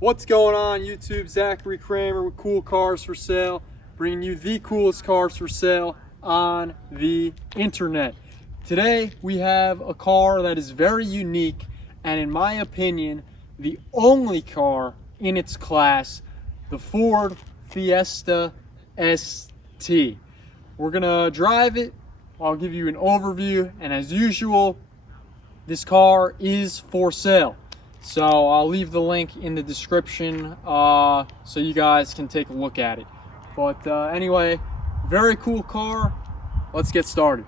What's going on YouTube? Zachary Kramer with Cool Cars for Sale, bringing you the coolest cars for sale on the internet. Today we have a car that is very unique and, in my opinion, the only car in its class, the Ford Fiesta ST. We're gonna drive it. I'll give you an overview, and as usual, this car is for sale. So I'll leave the link in the description so you guys can take a look at it. But anyway, very cool car. Let's get started.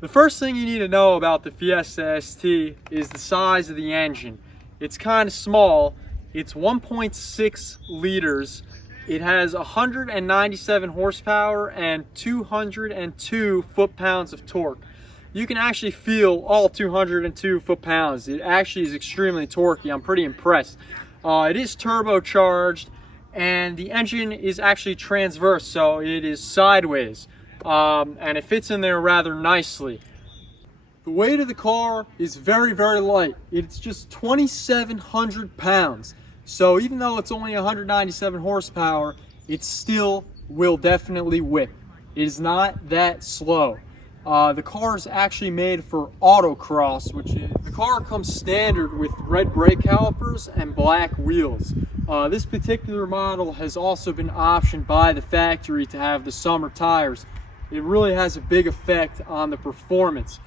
The first thing you need to know about the Fiesta ST is the size of the engine. It's kind of small. It's 1.6 liters. It has 197 horsepower and 202 foot-pounds of torque. You can actually feel all 202 foot-pounds. It actually is extremely torquey. I'm pretty impressed. It is turbocharged, and the engine is actually transverse, so it is sideways. And it fits in there rather nicely. The weight of the car is very, very light. It's just 2,700 pounds. So even though it's only 197 horsepower, it still will definitely whip. It is not that slow. The car is actually made for autocross, which is, the car comes standard with red brake calipers and black wheels. This particular model has also been optioned by the factory to have the summer tires. It really has a big effect on the performance.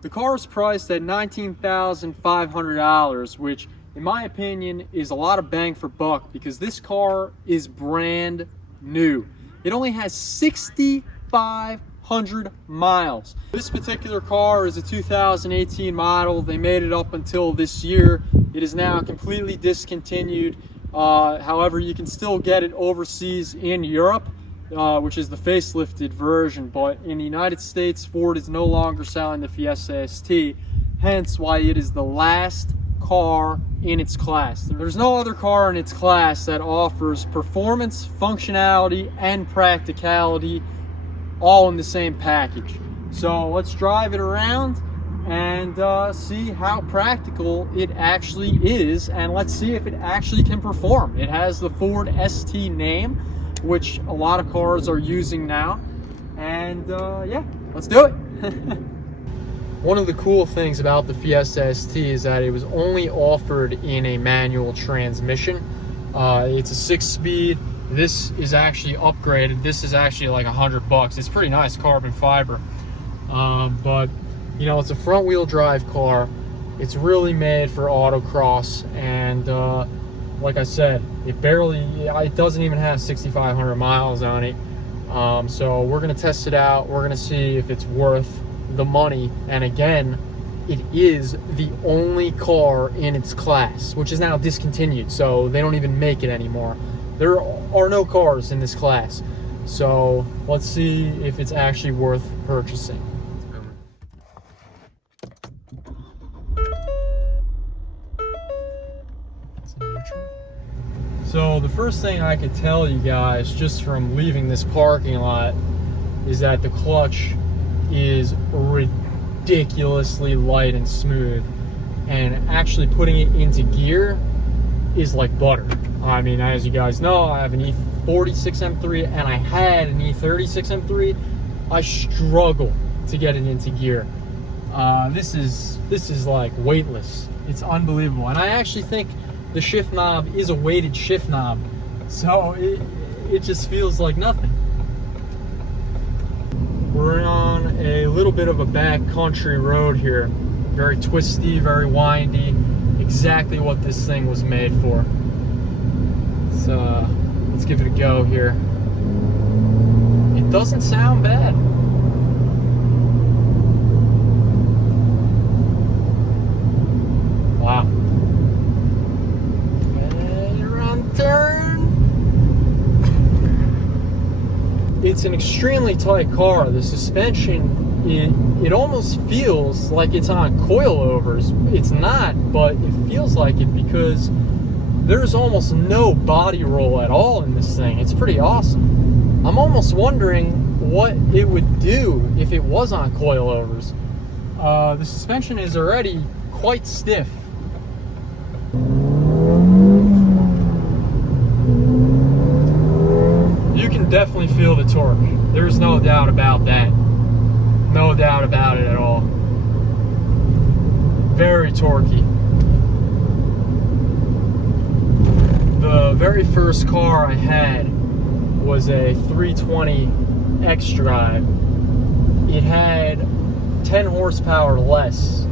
The car is priced at $19,500, which in my opinion is a lot of bang for buck because this car is brand new. It only has 6,500 miles. This particular car is a 2018 model. They made it up until this year. It is now completely discontinued. However, you can still get it overseas in Europe, which is the facelifted version, but in the United States, Ford is no longer selling the Fiesta ST, hence why it is the last car in its class. There's no other car in its class that offers performance, functionality, and practicality all in the same package. So let's drive it around and see how practical it actually is, and let's see if it actually can perform. It has the Ford ST name, which a lot of cars are using now, and yeah, let's do it. One of the cool things about the Fiesta ST is that it was only offered in a manual transmission. It's a 6-speed. This is actually upgraded. This is actually like $100. It's pretty nice carbon fiber, but you know, it's a front-wheel drive car. It's really made for autocross, and like I said, it doesn't even have 6,500 miles on it. So we're gonna test it out. We're gonna see if it's worth the money. And again, it is the only car in its class, which is now discontinued, so they don't even make it anymore. There are no cars in this class, so let's see if it's actually worth purchasing. So the first thing I could tell you guys just from leaving this parking lot is that the clutch is ridiculously light and smooth, and actually putting it into gear is like butter. I mean, as you guys know, I have an E46 M3 and I had an E36 M3. I struggle to get it into gear. This is like weightless. It's unbelievable. And I actually think the shift knob is a weighted shift knob, so it just feels like nothing. We're on a little bit of a back country road here. Very twisty, very windy. Exactly what this thing was made for. So let's give it a go here. It doesn't sound bad. Wow. And around turn. It's an extremely tight car. The suspension, it almost feels like it's on coilovers. It's not, but it feels like it because there's almost no body roll at all in this thing. It's pretty awesome. I'm almost wondering what it would do if it was on coilovers. The suspension is already quite stiff. You can definitely feel the torque. There's no doubt about that. No doubt about it at all. Very torquey. The very first car I had was a 320 X-Drive. It had 10 horsepower less,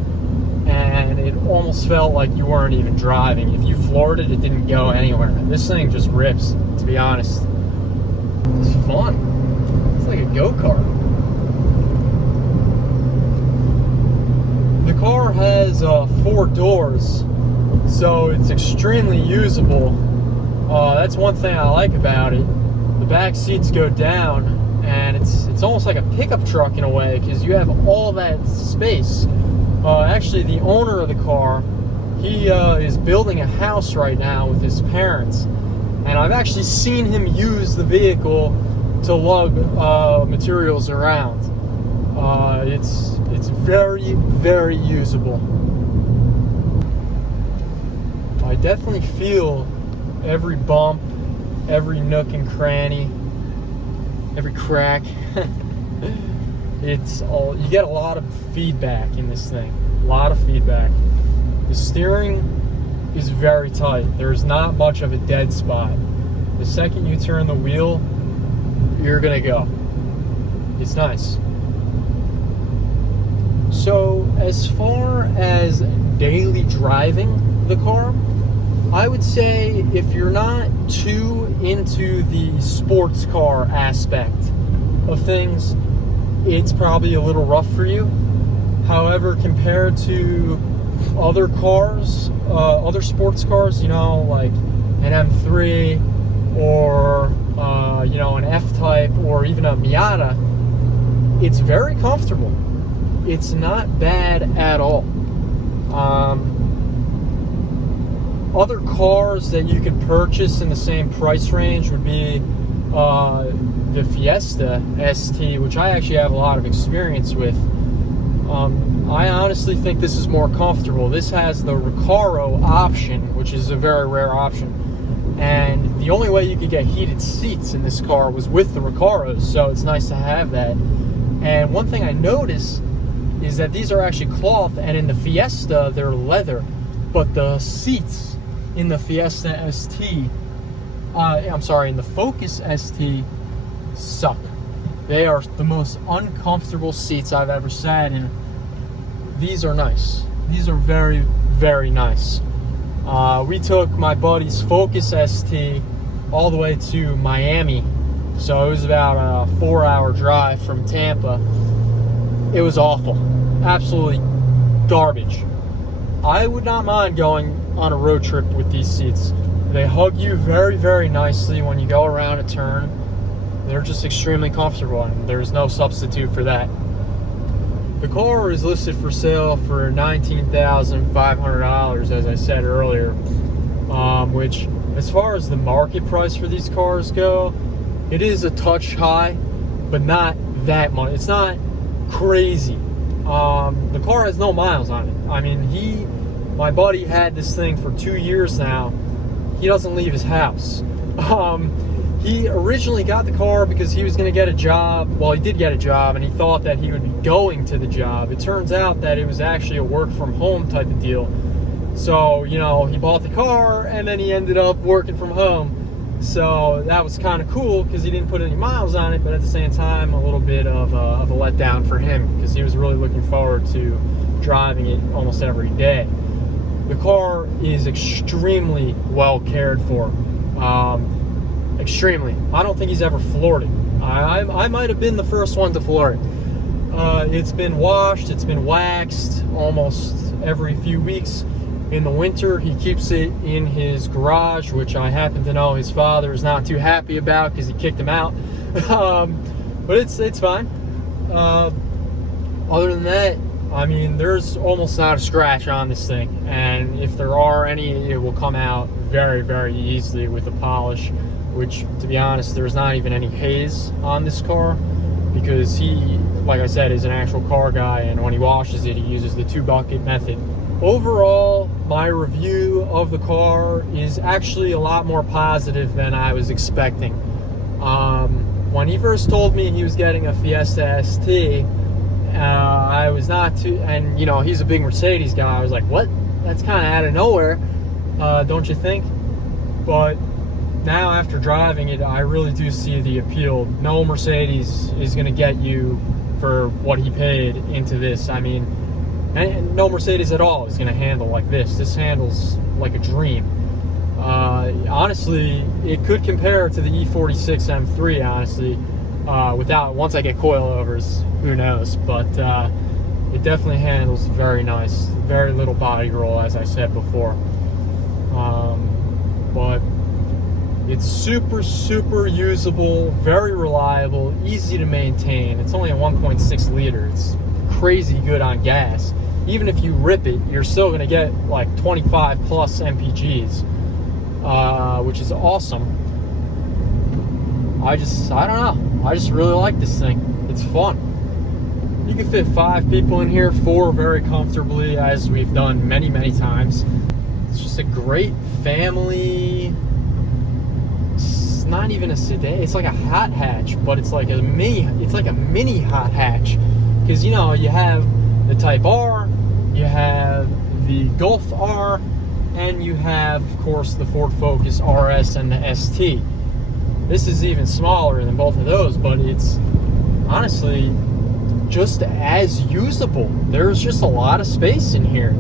and it almost felt like you weren't even driving. If you floored it, it didn't go anywhere. This thing just rips, to be honest. It's fun. It's like a go-kart. The car has 4 doors, so it's extremely usable. That's one thing I like about it. The back seats go down, and it's almost like a pickup truck in a way, because you have all that space. Actually, the owner of the car, he is building a house right now with his parents, and I've actually seen him use the vehicle to lug materials around. It's very, very usable. I definitely feel every bump, every nook and cranny, every crack. You get a lot of feedback in this thing. A lot of feedback. The steering is very tight. There's not much of a dead spot. The second you turn the wheel, you're gonna go. It's nice. So as far as daily driving the car, I would say if you're not too into the sports car aspect of things, it's probably a little rough for you. However, compared to other cars, other sports cars, you know, like an M3 or you know, an F-Type or even a Miata, it's very comfortable. It's not bad at all. Other cars that you could purchase in the same price range would be the Fiesta ST, which I actually have a lot of experience with. I honestly think this is more comfortable. This has the Recaro option, which is a very rare option. And the only way you could get heated seats in this car was with the Recaros, so it's nice to have that. And one thing I noticed is that these are actually cloth, and in the Fiesta, they're leather. But the seats in the Fiesta ST, in the Focus ST, suck. They are the most uncomfortable seats I've ever sat in. These are nice. These are very, very nice. We took my buddy's Focus ST all the way to Miami, so it was about a 4-hour drive from Tampa. It was awful. Absolutely garbage. I would not mind going on a road trip with these seats. They hug you very, very nicely when you go around a turn. They're just extremely comfortable, and there's no substitute for that. The car is listed for sale for $19,500, as I said earlier, which as far as the market price for these cars go, it is a touch high, but not that much. It's not crazy. The car has no miles on it. I mean, my buddy had this thing for 2 years now. He doesn't leave his house. He originally got the car because he was going to get a job. Well, he did get a job, and he thought that he would be going to the job. It turns out that it was actually a work from home type of deal. So, you know, he bought the car, and then he ended up working from home. So that was kind of cool because he didn't put any miles on it, but at the same time, a little bit of a letdown for him because he was really looking forward to driving it almost every day. The car is extremely well cared for. Extremely. I don't think he's ever floored it. I might have been the first one to floor it. It's been washed, it's been waxed almost every few weeks. In the winter, he keeps it in his garage, which I happen to know his father is not too happy about because he kicked him out. But it's fine. Other than that, I mean, there's almost not a scratch on this thing. And if there are any, it will come out very, very easily with a polish, which, to be honest, there's not even any haze on this car because he, like I said, is an actual car guy, and when he washes it, he uses the 2-bucket method. Overall, my review of the car is actually a lot more positive than I was expecting. When he first told me he was getting a Fiesta ST, I was not too, and you know, he's a big Mercedes guy. I was like, what? That's kind of out of nowhere, don't you think? But now after driving it, I really do see the appeal. No Mercedes is going to get you for what he paid into this. I mean, and no Mercedes at all is going to handle like this. This handles like a dream. Honestly, it could compare to the E46 M3, honestly. Once I get coilovers, who knows? But it definitely handles very nice. Very little body roll, as I said before. But it's super, super usable, very reliable, easy to maintain. It's only a 1.6 liter. It's crazy good on gas. Even if you rip it, you're still going to get like 25 plus mpgs, which is awesome. I don't know. I just really like this thing. It's fun. You can fit 5 people in here, 4 very comfortably, as we've done many, many times. It's just a great family. It's not even a sedan. It's like a hot hatch, but it's like a mini hot hatch. Because, you know, you have the Type R, you have the Golf R, and you have, of course, the Ford Focus RS and the ST. This is even smaller than both of those, but it's honestly just as usable. There's just a lot of space in here.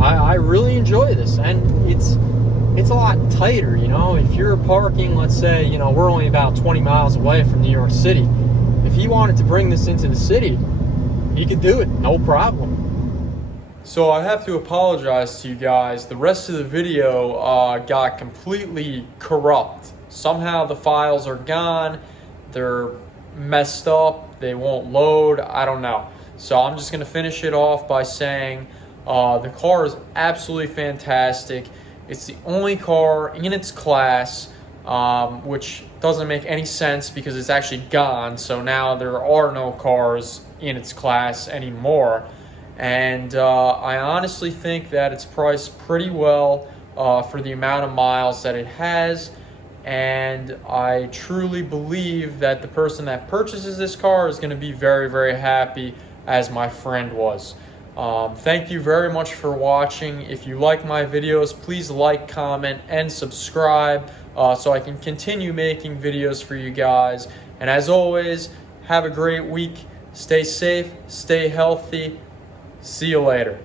I really enjoy this, and it's a lot tighter, you know. If you're parking, let's say, you know, we're only about 20 miles away from New York City. If he wanted to bring this into the city, he could do it, no problem. So I have to apologize to you guys. The rest of the video got completely corrupt. Somehow the files are gone. They're messed up. They won't load. I don't know. So I'm just going to finish it off by saying the car is absolutely fantastic. It's the only car in its class, which doesn't make any sense because it's actually gone. So now there are no cars in its class anymore. And I honestly think that it's priced pretty well for the amount of miles that it has. And I truly believe that the person that purchases this car is going to be very, very happy, as my friend was. Thank you very much for watching. If you like my videos, please like, comment, and subscribe so I can continue making videos for you guys. And as always, have a great week. Stay safe, stay healthy. See you later.